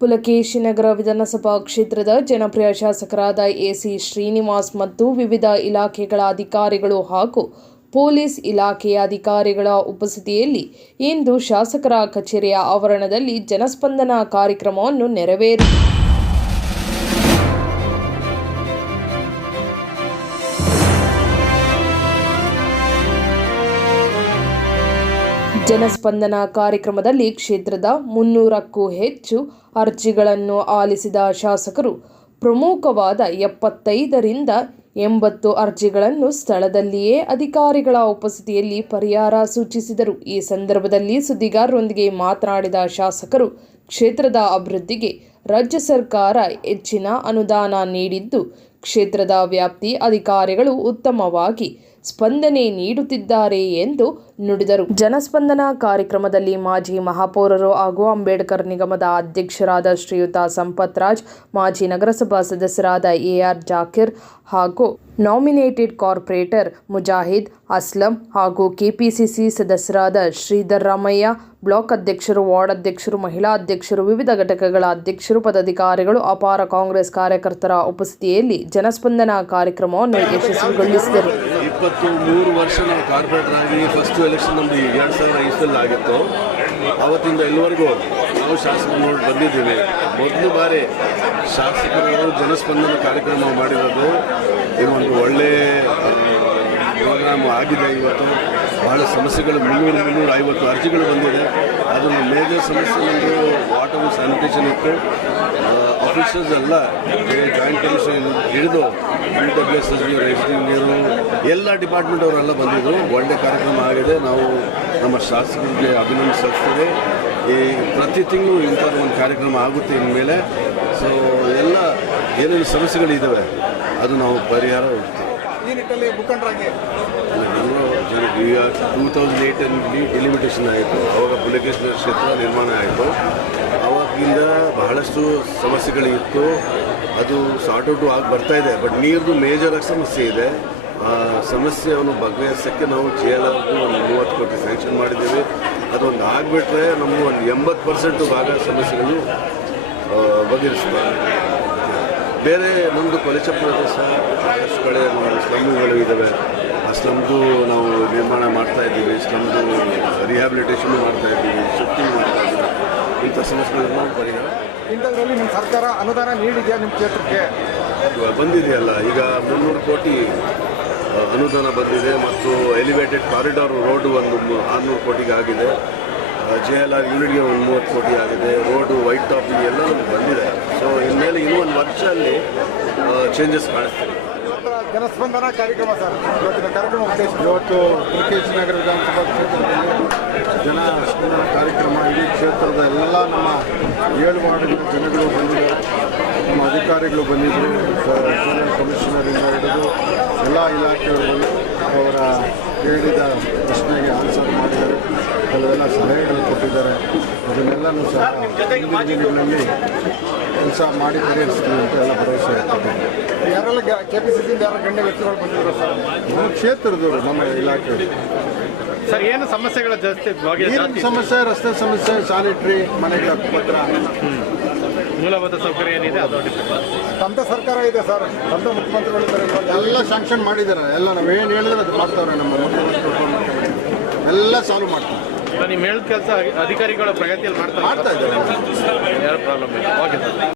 ಪುಲಕೇಶಿನಗರ ವಿಧಾನಸಭಾ ಕ್ಷೇತ್ರದ ಜನಪ್ರಿಯ ಶಾಸಕರಾದ ಎಸಿ ಶ್ರೀನಿವಾಸ್ ಮತ್ತು ವಿವಿಧ ಇಲಾಖೆಗಳ ಅಧಿಕಾರಿಗಳು ಹಾಗೂ ಪೊಲೀಸ್ ಇಲಾಖೆಯ ಅಧಿಕಾರಿಗಳ ಉಪಸ್ಥಿತಿಯಲ್ಲಿ ಇಂದು ಶಾಸಕರ ಕಚೇರಿಯ ಆವರಣದಲ್ಲಿ ಜನಸ್ಪಂದನ ಕಾರ್ಯಕ್ರಮವನ್ನು ನೆರವೇರಿ ಜನಸ್ಪಂದನ ಕಾರ್ಯಕ್ರಮದಲ್ಲಿ ಕ್ಷೇತ್ರದ ಮುನ್ನೂರಕ್ಕೂ ಹೆಚ್ಚು ಅರ್ಜಿಗಳನ್ನು ಆಲಿಸಿದ ಶಾಸಕರು, ಪ್ರಮುಖವಾದ ಎಪ್ಪತ್ತೈದರಿಂದ ಎಂಬತ್ತು ಅರ್ಜಿಗಳನ್ನು ಸ್ಥಳದಲ್ಲಿಯೇ ಅಧಿಕಾರಿಗಳ ಉಪಸ್ಥಿತಿಯಲ್ಲಿ ಪರಿಹಾರ ಸೂಚಿಸಿದರು. ಈ ಸಂದರ್ಭದಲ್ಲಿ ಸುದ್ದಿಗಾರರೊಂದಿಗೆ ಮಾತನಾಡಿದ ಶಾಸಕರು, ಕ್ಷೇತ್ರದ ಅಭಿವೃದ್ಧಿಗೆ ರಾಜ್ಯ ಸರ್ಕಾರ ಹೆಚ್ಚಿನ ಅನುದಾನ ನೀಡಿದ್ದು, ಕ್ಷೇತ್ರದ ವ್ಯಾಪ್ತಿ ಅಧಿಕಾರಿಗಳು ಉತ್ತಮವಾಗಿ ಸ್ಪಂದನೆ ನೀಡುತ್ತಿದ್ದಾರೆ ಎಂದು ನುಡಿದರು. ಜನಸ್ಪಂದನ ಕಾರ್ಯಕ್ರಮದಲ್ಲಿ ಮಾಜಿ ಮಹಾಪೌರರು ಹಾಗೂ ಅಂಬೇಡ್ಕರ್ ನಿಗಮದ ಅಧ್ಯಕ್ಷರಾದ ಶ್ರೀಯುತ ಸಂಪತ್ ರಾಜ್, ಮಾಜಿ ನಗರಸಭಾ ಸದಸ್ಯರಾದ ಎಆರ್ ಜಾಕಿರ್ ಹಾಗೂ ನಾಮಿನೇಟೆಡ್ ಕಾರ್ಪೊರೇಟರ್ ಮುಜಾಹಿದ್ ಅಸ್ಲಂ ಹಾಗೂ ಕೆಪಿಸಿಸಿ ಸದಸ್ಯರಾದ ಶ್ರೀಧರ್ ರಾಮಯ್ಯ, ಬ್ಲಾಕ್ ಅಧ್ಯಕ್ಷರು, ವಾರ್ಡ್ ಅಧ್ಯಕ್ಷರು, ಮಹಿಳಾ ಅಧ್ಯಕ್ಷರು, ವಿವಿಧ ಘಟಕಗಳ ಅಧ್ಯಕ್ಷರು, ಪದಾಧಿಕಾರಿಗಳು, ಅಪಾರ ಕಾಂಗ್ರೆಸ್ ಕಾರ್ಯಕರ್ತರ ಉಪಸ್ಥಿತಿಯಲ್ಲಿ ಜನಸ್ಪಂದನ ಕಾರ್ಯಕ್ರಮವನ್ನು ಯಶಸ್ವಿಗೊಳಿಸಿದರು. ಇಪ್ಪತ್ತು ಮೂರು ವರ್ಷ ನಾವು ಕಾರ್ಪೊರೇಟರ್ ಆಗಿ ಫಸ್ಟ್ ಎಲೆಕ್ಷನ್ ನಮ್ಮದು ಎರಡು ಸಾವಿರದ ಐದರಲ್ಲಿ ಆಗಿತ್ತು. ಅವತ್ತಿಂದ ಎಲ್ಲವರೆಗೂ ನಾವು ಶಾಸಕರು ನೋಡಿ ಬಂದಿದ್ದೀವಿ. ಮೊದಲು ಬಾರಿ ಶಾಸಕರು ಜನಸ್ಪಂದನ ಕಾರ್ಯಕ್ರಮ ಮಾಡಿರೋದು ಇದು ಒಂದು ಒಳ್ಳೆ ಪ್ರೋಗ್ರಾಮ್ ಆಗಿದೆ ಇವತ್ತು. ಬಹಳ ಸಮಸ್ಯೆಗಳು ಮುನ್ನೂರು ಮುನ್ನೂರ ಐವತ್ತು ಅರ್ಜಿಗಳು ಬಂದಿದೆ. ಮೇಜರ್ ಸಮಸ್ಯೆ ನಮ್ಮದು ವಾಟರ್ ಸ್ಯಾನಿಟೇಷನ್ ಇತ್ತು. ಆಫೀಸರ್ಸ್ ಎಲ್ಲ ಜಾಯಿಂಟ್ ಕಮಿಷನ್ ಹಿಡಿದು M W S S B ಎಲ್ಲ ಡಿಪಾರ್ಟ್ಮೆಂಟ್ ಅವರೆಲ್ಲ ಬಂದಿದ್ದರು ಒಳ್ಳೆ ಕಾರ್ಯಕ್ರಮ ಆಗಿದೆ. ನಾವು ನಮ್ಮ ಶಾಸಕರಿಗೆ ಅಭಿನಂದಿಸುತ್ತೇವೆ ಈ ಪ್ರತಿ ತಿಂಗಳು ಇಂಥದ್ದು ಒಂದು ಕಾರ್ಯಕ್ರಮ ಆಗುತ್ತೆ ಇನ್ಮೇಲೆ. ಸೊ ಎಲ್ಲ ಏನೇನು ಸಮಸ್ಯೆಗಳಿದ್ದಾವೆ ಅದು ನಾವು ಪರಿಹಾರ ಈ ಮುಖಂಡರಾಗಿ. ಟೂ ತೌಸಂಡ್ ಏಯ್ಟಲ್ಲಿ ಡೆಲಿಮಿಟೇಷನ್ ಆಯಿತು. ಅವಾಗ ಪುಲಕೇಶ್ವರ ಕ್ಷೇತ್ರ ನಿರ್ಮಾಣ ಆಯಿತು. ಅವಾಗಿಂದ ಬಹಳಷ್ಟು ಸಮಸ್ಯೆಗಳಿತ್ತು. ಅದು ಸಾರ್ಟ್ ಔಟ್ ಆಗಿ ಬರ್ತಾ ಇದೆ. ಬಟ್ ನೀರ್ದು ಮೇಜರ್ ಆಗಿ ಸಮಸ್ಯೆ ಇದೆ. ಆ ಸಮಸ್ಯೆಯನ್ನು ಬಗೆಹರಿಸೋಕ್ಕೆ ನಾವು ಜಿ ಎಲ್ ಆರ್ಗೂ ಒಂದು ಮೂವತ್ತು ಕೋಟಿ ಸ್ಯಾಂಕ್ಷನ್ ಮಾಡಿದ್ದೀವಿ. ಅದೊಂದು ಆಗಿಬಿಟ್ರೆ ನಮ್ಮ ಒಂದು ಎಂಬತ್ತು ಪರ್ಸೆಂಟು ಭಾಗ ಸಮಸ್ಯೆಗಳು ಆ, ಬಗೆಹರಿಸ್ಬೋದು ಬೇರೆ ನಮ್ಮದು ಕೊಲೆಚ ಪ್ರದೇಶ ಬಹಳಷ್ಟು ಕಡೆ ಸ್ಲಮ್ಗಳು ಇದ್ದಾವೆ ಆ ಸ್ಲಮ್ದು ನಾವು ನಿರ್ಮಾಣ ಮಾಡ್ತಾ ಇದ್ದೀವಿ. ಸ್ಲಮ್ದು ರಿಹ್ಯಾಬಿಲಿಟೇಷನ್ ಮಾಡ್ತಾ ಇದ್ದೀವಿ. ಶಿಫ್ಟಿಂಗ್ ಮಾಡ್ತಾ ಇದ್ದೀವಿ. ಇಂಥ ಸಮಸ್ಯೆಗಳನ್ನು ನಾವು ಪರಿಹಾರ ಇಂಥದ್ರಲ್ಲಿ ನಿಮ್ಮ ಸರ್ಕಾರ ಅನುದಾನ ನೀಡಿದೆಯಾ ನಿಮ್ಮ ಕ್ಷೇತ್ರಕ್ಕೆ? ಬಂದಿದೆಯಲ್ಲ. ಈಗ ಮುನ್ನೂರು ಕೋಟಿ ಅನುದಾನ ಬಂದಿದೆ ಮತ್ತು ಎಲಿವೇಟೆಡ್ ಕಾರಿಡಾರ್ ರೋಡ್ ಒಂದು ಆರುನೂರು ಕೋಟಿಗೆ ಆಗಿದೆ. ಜೆ ಎಲ್ ಆರ್ ಯೂನಿಟ್ಗೆ ಒಂದು ಮೂವತ್ತು ಕೋಟಿ ಆಗಿದೆ. ರೋಡು ವೈಟ್ ಟಾಪಿಂಗ್ ಎಲ್ಲ ಬಂದಿದೆ. ಸೊ ಇನ್ಮೇಲೆ ಇನ್ನೂ ಒಂದು ವರ್ಷದಲ್ಲಿ ಚೇಂಜಸ್ ಕಾಣಿಸ್ತೀವಿ ಜನಸ್ಪಂದನ ಕಾರ್ಯಕ್ರಮ ಸರ್. ಇವತ್ತಿನ ಕಾರ್ಯಕ್ರಮ ಉದ್ದೇಶ. ಇವತ್ತು ಪುಲಕೇಶಿ ನಗರ ವಿಧಾನಸಭಾ ಕ್ಷೇತ್ರದಲ್ಲಿ ಜನ ಸ್ಪಂದನ ಕಾರ್ಯಕ್ರಮ ಇಡೀ ಕ್ಷೇತ್ರದ ಎಲ್ಲ ನಮ್ಮ ಏಳು ವಾರ್ಡಿನ ಜನಗಳು ಬಂದಿದ್ದಾರೆ. ನಮ್ಮ ಅಧಿಕಾರಿಗಳು ಬಂದಿದ್ದರು ಜೂನಿಯರ್ ಕಮಿಷನರಿಂದ ಹಿಡಿದು ಎಲ್ಲ ಇಲಾಖೆಗಳು ಅವರ ಹೇಳಿದ ಪ್ರಶ್ನೆಗೆ ಆನ್ಸರ್ ಮಾಡಿದ್ದಾರೆ. ಕೆಲವೆಲ್ಲ ಸಲಹೆಗಳು ಕೊಟ್ಟಿದ್ದಾರೆ. ಅದನ್ನೆಲ್ಲನೂ ಸಹ ದಿನಗಳಲ್ಲಿ ಕೆಲಸ ಮಾಡಿ ಪರಿಹರಿಸ್ತೀವಿ ಅಂತ ಎಲ್ಲ ಭರವಸೆ ಕೊಟ್ಟಿದ್ದಾರೆ. ಯಾರೆಲ್ಲ ಕೆ ಪಿ ಸಿ ಸಿಯಿಂದ ಯಾರು ಗಣ್ಯ ವ್ಯಕ್ತಿಗಳು ಬಂದಿದ್ರು ಸರ್? ನಮ್ಮ ಕ್ಷೇತ್ರದವರು ನಮ್ಮ ಇಲಾಖೆ. ಸರ್ ಏನು ಸಮಸ್ಯೆಗಳು ಜಾಸ್ತಿ ನೀರಿನ ಸಮಸ್ಯೆ ರಸ್ತೆ ಸಮಸ್ಯೆ ಸಾಲಿಟ್ರಿ ಮನೆಗಳ ಪತ್ರ. ಮೂಲಭೂತ ಸೌಕರ್ಯ ಏನಿದೆ? ಅದು ಸರ್ಕಾರ ಇದೆ ಸರ್. ಮುಖ್ಯಮಂತ್ರಿಗಳಿದ್ದಾರೆ ಇವಾಗ. ಎಲ್ಲ ಸ್ಯಾಂಕ್ಷನ್ ಮಾಡಿದ್ದಾರೆ. ಎಲ್ಲ ನಾವೇನು ಹೇಳಿದ್ರೆ ಅದು ಮಾಡ್ತಾವ್ರೆ ನಮ್ಮ ಮುಖ್ಯಮಂತ್ರಿ. ಎಲ್ಲ ಸಾಲ್ವ್ ಮಾಡ್ತಾರೆ. ನೀವು ಹೇಳಿದ ಕೆಲಸ ಅಧಿಕಾರಿಗಳ ಪ್ರಗತಿಯಲ್ಲಿ ಮಾಡ್ತಾರೆ. ಮಾಡ್ತಾ ಇದ್ದಾರೆ. ಯಾರು ಪ್ರಾಬ್ಲಮ್ ಇಲ್ಲ. Okay sir.